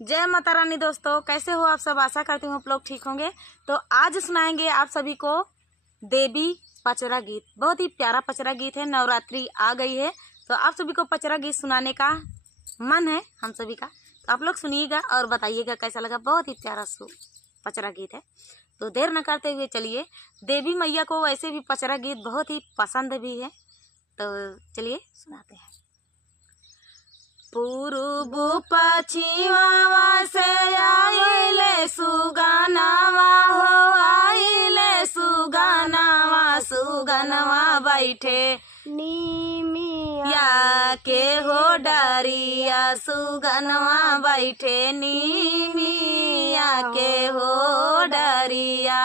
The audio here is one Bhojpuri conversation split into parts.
जय माता रानी। दोस्तों कैसे हो आप सब? आशा करती हूँ आप लोग ठीक होंगे। तो आज सुनाएंगे आप सभी को देवी पचरा गीत। बहुत ही प्यारा पचरा गीत है। नवरात्रि आ गई है तो आप सभी को पचरा गीत सुनाने का मन है हम सभी का। तो आप लोग सुनिएगा और बताइएगा कैसा लगा। बहुत ही प्यारा पचरा गीत है। तो देर न करते हुए चलिए, देवी मैया को वैसे भी पचरा गीत बहुत ही पसंद भी है, तो चलिए सुनाते हैं। पूर्व पश्चिमवा से आइले सुगनवा हो, आइले सुगनवा, सुगनवा बैठे नीमिया के हो डरिया, सुगनवा बैठे नीमिया के हो डरिया।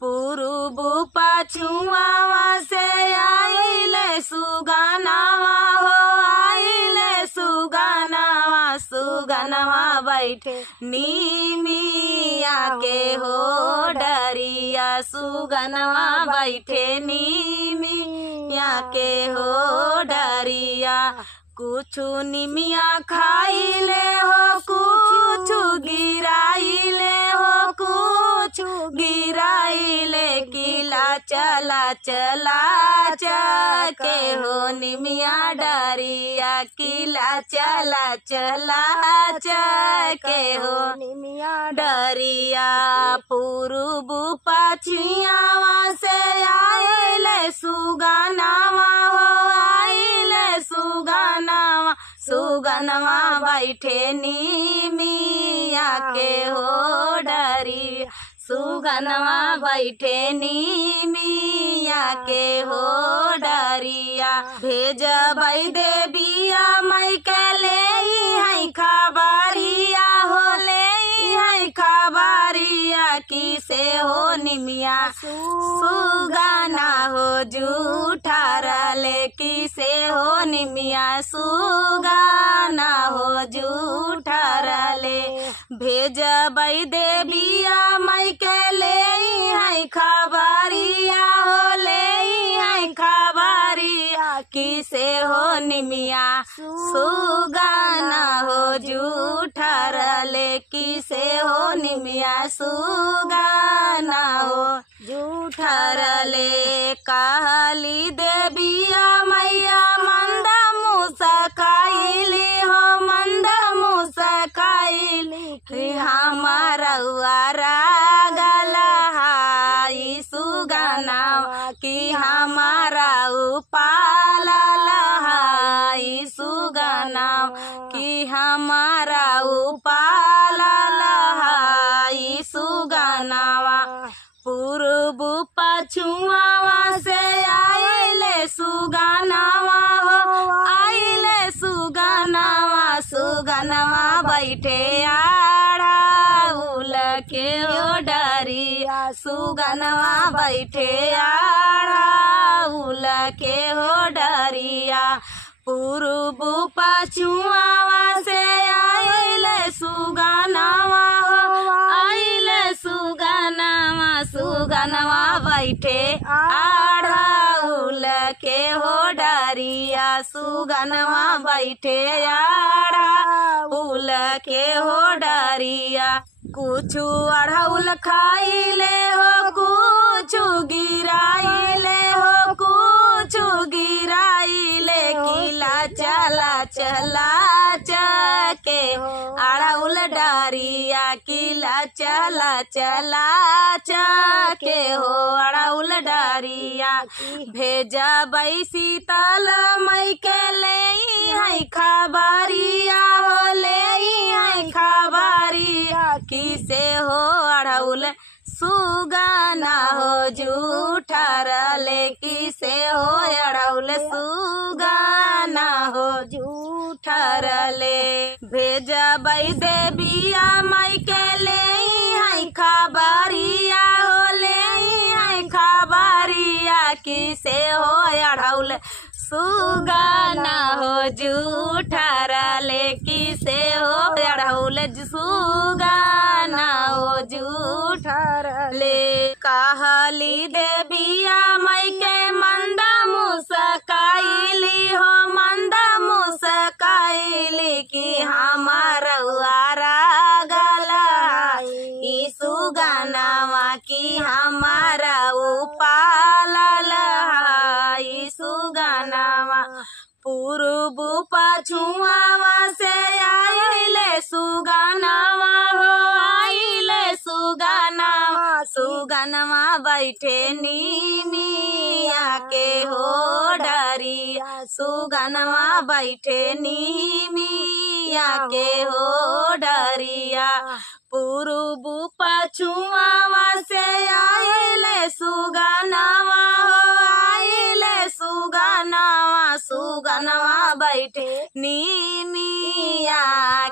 पूर्व पश्चिमवा से आइले सुगनवा हो, आइले सुगनवा, सुगनवा बैठे नीमिया के हो डरिया, सुगनवा बैठे नीमिया के हो डरिया। कुछु निमिया खाइले हो, कुछु गिराइले हो, कुछु गिराइले, किला चला चला के हो निमिया डरिया, किला चला चला के हो निमिया डरिया। पूर्व पश्चिमवा से आइले सुगनवा हो, आइले सुगनवा, सुगनवा बैठे नीमिया के हो डरिया, सुगनवा बैठे नीमिया के हो डरिया। भेजबै देविया मई के ले है खबरिया हो, ले है खबरिया, किसे हो निमिया सुगना हो जूठा रले, किसे हो निमिया सुगना हो जूठा रले। भेजबै देविया मई के ले है खबरिया हो, ले है खबरिया, किसे हो निमिया सुगना हो जूठा रले, किसे हो निमिया सुगना हो जूठा रले। कहली देविया मैया मंद मुस्काइली हो, मंद मुस्काइली, कि हमारा गलहाई सुगनवा, कि हमारा उपाला लहाई सुगनवा, कि हमारा उपाला लहाई सुगनवा। पूर्व पश्चिमवा से आइले सुगनवा हो, आइले सुगनवा, सुगनवा बैठे आढ़ाउल के हो डरिया, सुगनवा बैठे आढ़ाउल के हो डरिया। पूर्व पश्चिमवा से आइले सुगनवा हो, आइले सुगनवा, सुगनवा बैठे आढ़ाउल के हो डरिया, सुगनवा बैठे आढ़ाउल के हो डरिया। कुछु अढ़ौल खाइले हो, कुछु गिराइले हो, कुछु गिराइले, किला चला चला के अढ़ौल डरिया, किला चला चला के हो अढ़ौल डरिया। भेजबै शीतल मई के ले है खबरिया हो, ले है खबरिया, किसे हो अढ़ौल सुगना हो जूठा रले, किसे हो अढ़ौल सुगना हो जूठा रले। भेजबै देविया मई के ले है खबरिया हो, ले है खबरिया, किसे हो अढ़ौल सुगना हो जूठा रले, किसे हो अढ़ौल सुगना हो जूठा रले। कहली देविया मई के मंद मुस्काइली हो, मंद मुस्काइली, कि हमारा पछुआवा से आइले सुगनवा हो आइले सुगनवा सुगनवा बैठे नीमिया के हो डरिया सुगनवा बैठे नीमिया के हो डरिया पूर्व पछुआवा से आइले सुगनवा हो आइले सुगनवा सुगनवा बैठे नीमिया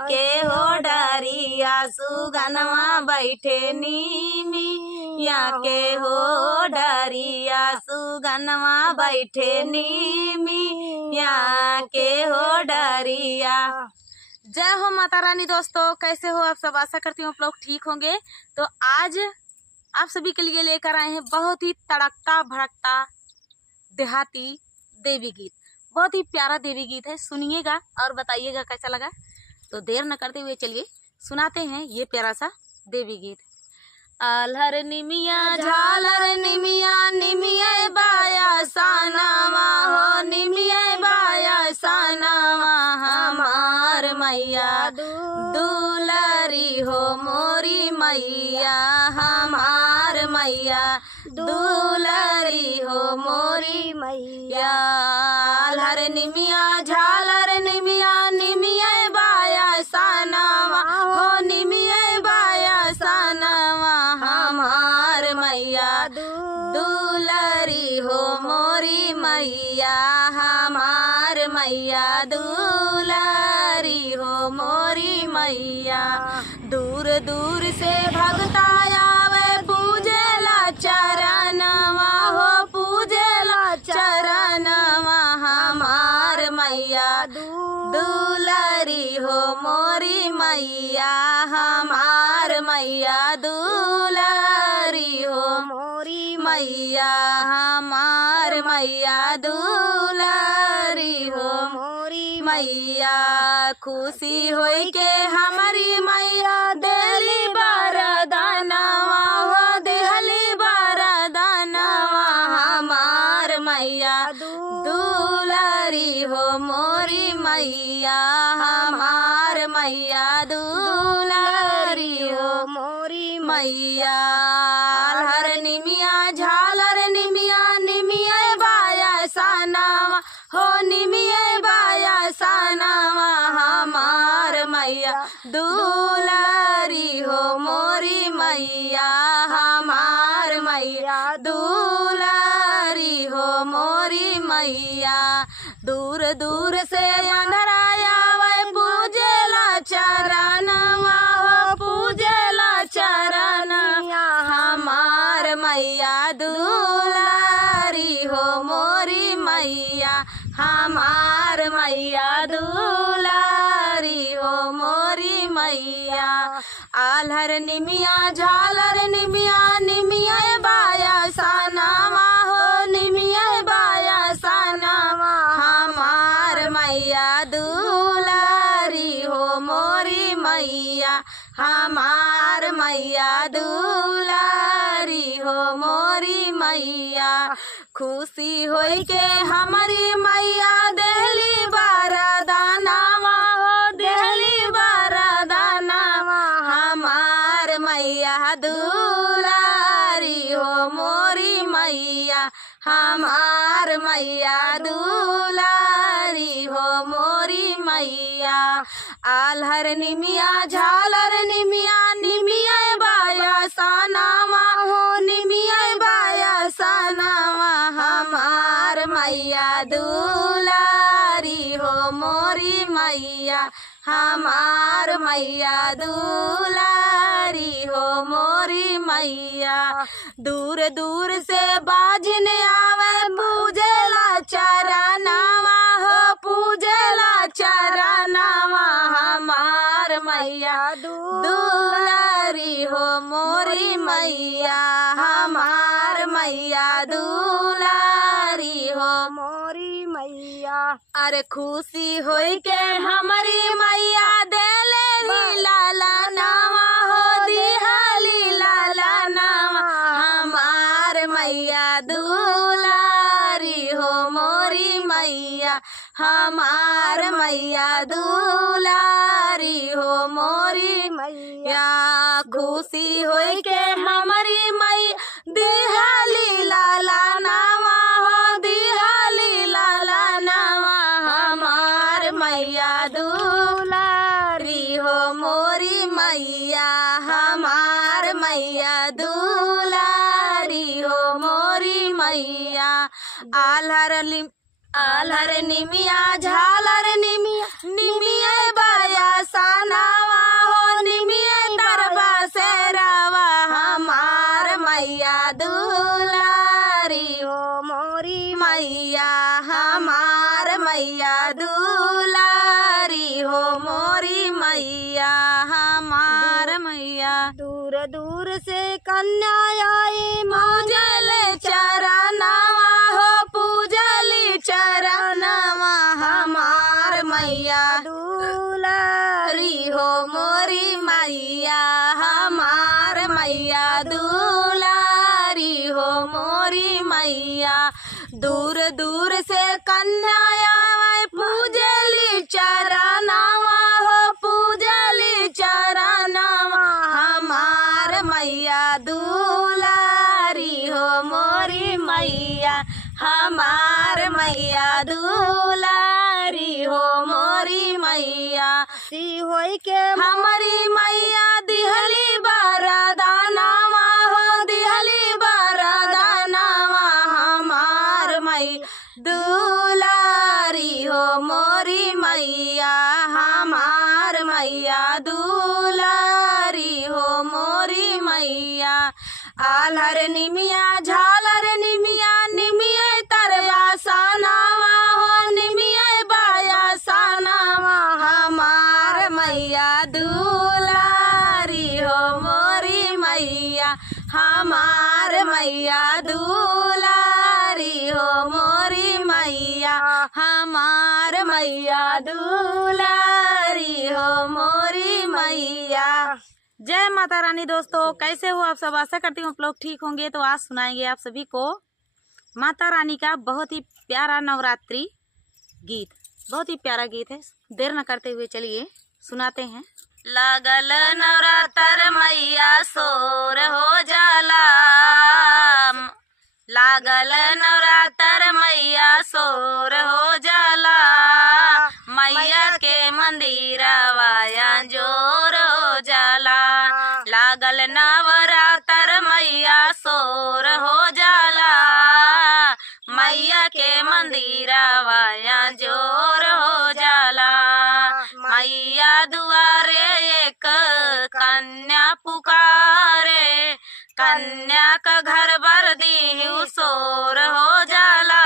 के हो डरिया सुगनवा बैठे नीमिया के हो डरिया सुगनवा बैठे नीमिया के हो डरिया। जय हो माता रानी। दोस्तों कैसे हो आप सब, आशा करती हूँ आप लोग ठीक होंगे। तो आज आप सभी के लिए लेकर आए हैं बहुत ही तड़कता भड़कता देहाती देवी गीत। बहुत ही प्यारा देवी गीत है, सुनिएगा और बताइएगा कैसा लगा। तो देर न करते हुए चलिए सुनाते हैं ये प्यारा सा देवी गीत। आल्हर निमिया झालर निमिया निमिया बाया सानावा हो निमिया बाया सानावा हमार मैया दुलारी हो मोरी मैया हमार मैया दुलारी हो मोरी मैया। आल्हर निमिया झालर निमिया निमिया बाया सानावा हो निमिया बाया सानावा हमार मैया दुलारी हो मोरी मैया हमार मैया दुलारी हो मोरी मैया। दूर दूर से भगता आवे पूजेला चरणवा हो पूजेला चरणवा हमार मैया दुलारी हो मोरी मैया हमार मैया दुलारी हो मोरी मैया हमार मैया दुलारी हो मोरी मैया। खुशी होई के हमारी मैया देली बरदानवा हो देहली बरदानवा हमार मैया दुलारी हो मोरी मैया हमार मैया दुलारी हो मोरी मैया। आल्हर निमिया झालर निमिया निमिया बाया सानावा हो निमिया बाया सानावा हमार मैया दुलारी हो मोरी मैया हमार मैया दुलारी हो मोरी मैया। दूर दूर से अंधरा आवे पूजेला चरणवा हो पूजेला चरण हमार मैया दुलारी हो मोरी मैया हमार मैया दुलारी हो मोरी मैया। आल्हर निमिया झालर निमिया निमिया बाया सानावा हो निमिया बाया सानावा हमार मैया दुलारी हो मोरी मैया हमार मैया दुलारी हो मोरी मैया। खुशी होई के हमारी मैया देहली बरदानवा हो देहली बरदानवा हमार मैया दुलारी हो मोरी मैया हमार मैया दुलारी हो मोरी मैया। आल्हर निमिया झालर निमिया निमिया बाया सानावा हो निमिया बाया सानावा हमार मैया दुलारी हो मोरी मैया हमार मैया दुलारी हो मोरी मैया। दूर दूर से बाजने आवे पूजेला चरणवा हो पूजेला चरणवा हमार मैया दुलारी हो मोरी मैया हमार मैया दुलारी हो मोरी मैया। अरे खुशी होई के हमारी मैया देले लाला नावा हो दिहाली लाला नावा हमार मैया दुलारी हो मोरी मैया हमार मैया मैया दुलारी हो मोरी मैया, खुशी होई के हमारी मैया दिहाली लाला नामा हो, दिहाली लाला नामा हमार मैया दुलारी हो मोरी मैया, हमार मैया दुलारी हो मोरी मैया। आलर निमिया झालर निमिया, निमिया बाया सनावा हो, निमिया तरबा से रावा हमार मैया दुलारी हो मोरी मैया, हमार मैया दुलारी हो मोरी मैया, हमार मैया। दूर दूर से कन्या आई पूजल चरनावा हो, पूजली चरनावा हमार मैया दुलारी हो मोरी मैया, हमार मैया दुलारी हो मोरी मैया। दूर दूर से कन्या आई पूजली चरनावा हो, पूजली चरनावा हमार मैया दुलारी हो मोरी मैया, हमार मैया दुलारी हो मोरी मैया। सी होई के हमारी मैया दिहली बरदानावा हो, दिहली बरदानावा हमार मैया दुलारी हो मोरी मैया, हमार मैया दुलारी हो मोरी मैया। आलर निमिया झालर निमिया, निमिया तरवा सनावा हो, निमिया बाया सनावा हमार मैया दुलारी हो मोरी मैया, हमार मैया दुलारी हो मोरी मैया, हमार मैया दुलारी हो मोरी मैया। जय माता रानी। दोस्तों कैसे हो आप सब, आशा करती हूँ आप लोग ठीक होंगे। तो आज सुनाएंगे आप सभी को माता रानी का बहुत ही प्यारा नवरात्रि गीत, बहुत ही प्यारा गीत है। देर न करते हुए चलिए सुनाते हैं। लागल नवरात्र मैया सोर हो जाला, लागल नवरात्र मैया सोर हो जाला, मैया के मंदिर वाया जोर हो जाला। लागल नवरात्र मैया सोर हो जाला, मैया के मंदिर वाया जोर हो जाला। मैया दुआरे एक कन्या पुकारे, कन्या का घर बर दी सोर हो जाला,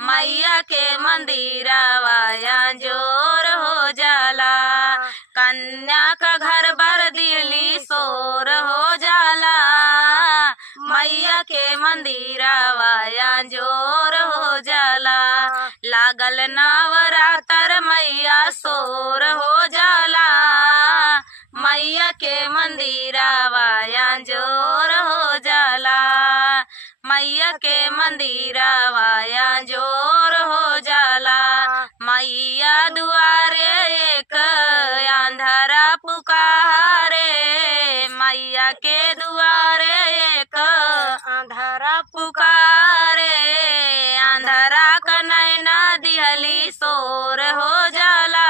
मैया के मंदिर वाया जोर हो जाला। कन्या का घर बर दिली सोर हो जाला, मैया के मंदिर वाया जोर हो जाला। लागल नवरात्र मैया सोर हो जाला, मैया के मंदिर वाया जोर हो जाला, मैया के मंदिर वाया जोर हो जाला। मैया दुआरे एक अंधारा पुकारे, मैया के दुआरे एक अंधारा पुकारे, अंधारा का नैना दिहली सोर हो जाला,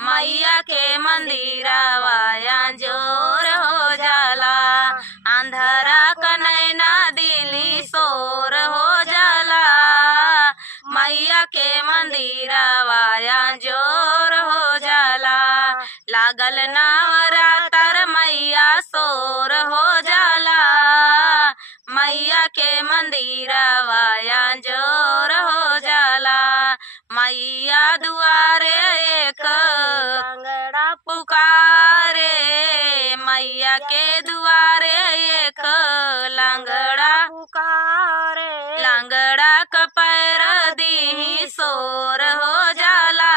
मैया के मंदिर वाया जोर हो जाला। अंधारा का नैना दिली सोर हो जाला, मैया के मंदिर वाया जोर हो जाला। लागल नवरात्र मैया सोर हो जाला, मैया के मंदिर वाया जोर हो जाला। मैया दुआरे एक लंगड़ा पुकारे, मैया के दुआरे एक लंगड़ा पुकारे, लंगड़ा का पैर दी सोर हो जाला,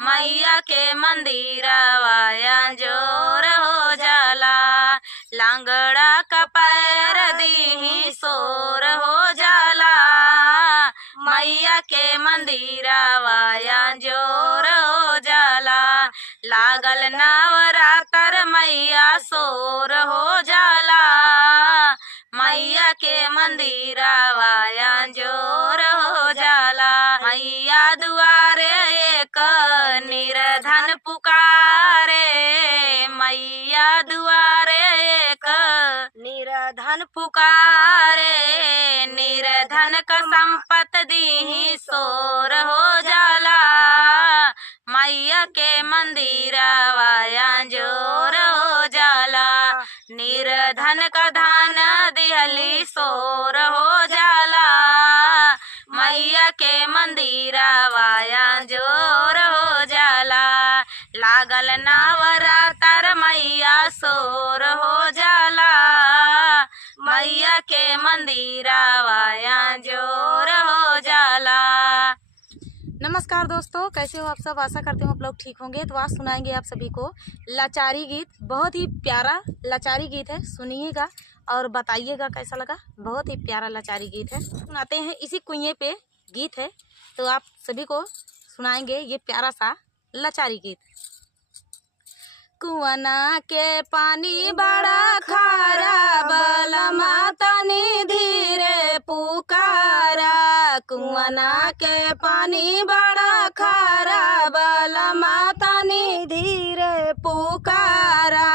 मैया के मंदिर वाया जोर हो जाला। लंगड़ा का पैर दी सोर हो जाला, मैया के मंदिर लागल नवरात्र मैया शोर हो जाला, मैया के मंदिरवा जोर हो जाला। मैया दुआरे एक निर्धन पुकारे, मैया दुआरे एक निर्धन पुकारे, निर्धन का संपत दीही शोर हो जाला, मैया के मंदिरवा जोर हो जाला। निर्धन का धान दिहली शोर हो जाला, मैया के मंदिरवा जोर हो जाला। लागल नवरात्र मैया शोर हो जाला, मैया के मंदिरवा जोर हो जाला। नमस्कार दोस्तों, कैसे हो आप सब? आशा करती हूँ आप लोग ठीक होंगे। तो आज सुनाएंगे आप सभी को लाचारी गीत। बहुत ही प्यारा लाचारी गीत है, सुनिएगा और बताइएगा कैसा लगा। बहुत ही प्यारा लाचारी गीत है, सुनाते हैं। इसी कुएं पे गीत है, तो आप सभी को सुनाएंगे ये प्यारा सा लाचारी गीत। कुआना के पानी बड़ा खारा, बलमा तनी धीरे पुकारा। कुआना के पानी बड़ा खारा, बलमा तनी धीरे पुकारा।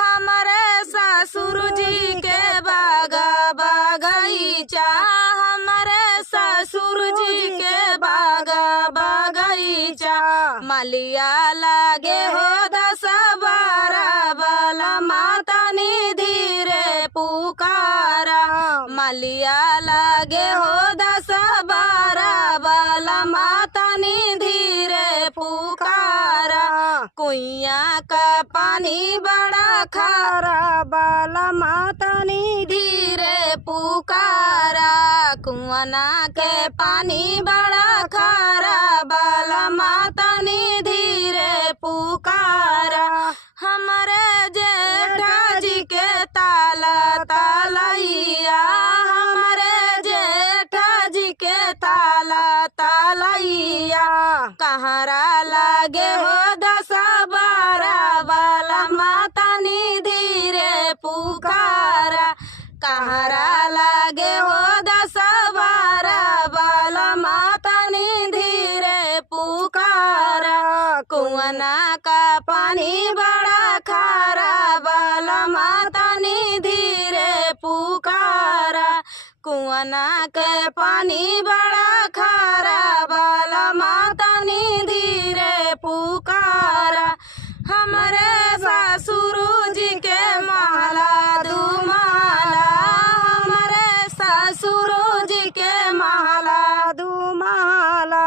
हमारे ससुर जी के बागा बगीचा, हमारे ससुर जी के बागा बगीचा। मलिया लागे हो पुकारा, मलिया लागे हो 10-12, बलमा तनी धीरे पुकारा। कुइया का पानी बड़ा खारा, बलमा तनी धीरे पुकारा। कुआना के पानी बड़ा खारा, बलमा तनी धीरे पुकारा। हमारे जेठा जी के ताला तालैया, हमारे जेठा जी के ताला तालैया। कहरा लागे हो 10-12, बलमा तनी धीरे पुकारा। कहरा लागे हो 10-12, बलमा तनी धीरे पुकारा। कुआना का पानी बड़ा खारा, बलमा तनी धीरे पुकारा। कुआना के पानी बड़ा खारा, बलमा तनी धीरे पुकारा। हमारे ससुर जी के महला दुमाला, हमारे ससुर जी के महला दुमाला।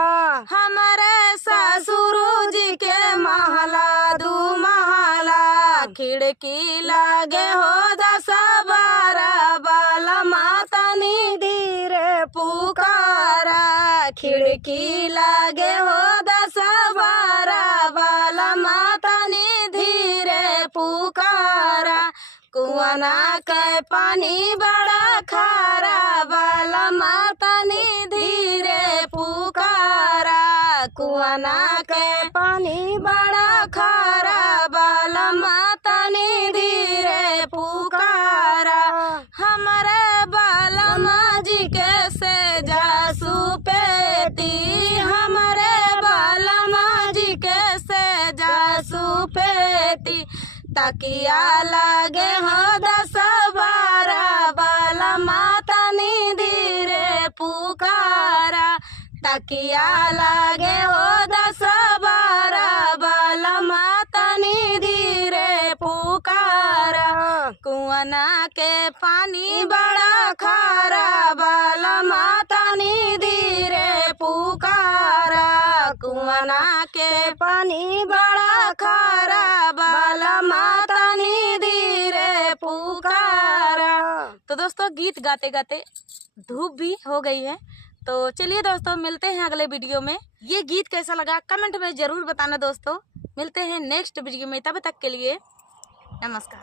हमारे ससुर जी के महला दुमाला। खिड़की लागे हो 10-12, बलमा तनी धीरे पुकारा। खिड़की लागे हो 10-12, बलमा तनी धीरे पुकारा। कुआना के पानी बड़ा खारा, बलमा तनी धीरे पुकारा। कुआना के पानी बड़ा खारा, बलमा तनी धीरे पुकारा। हमारे बलमा जी के सेजा सुपेती, हमारे बलमा जी के सेजा सुपेती। तकिया लागे हो 10-12, बलमा तनी धीरे पुकारा। तकिया लागे हो 10-12, बलमा तनी धीरे पुकारा। कुआना के पानी बड़ा खारा, बलमा तनी धीरे पुकारा। कुआना के पानी बड़ा खारा, बलमा तनी धीरे पुकारा। तो दोस्तों, गीत गाते गाते धूप भी हो गई है, तो चलिए दोस्तों, मिलते हैं अगले वीडियो में। ये गीत कैसा लगा कमेंट में जरूर बताना दोस्तों। मिलते हैं नेक्स्ट वीडियो में, तब तक के लिए नमस्कार।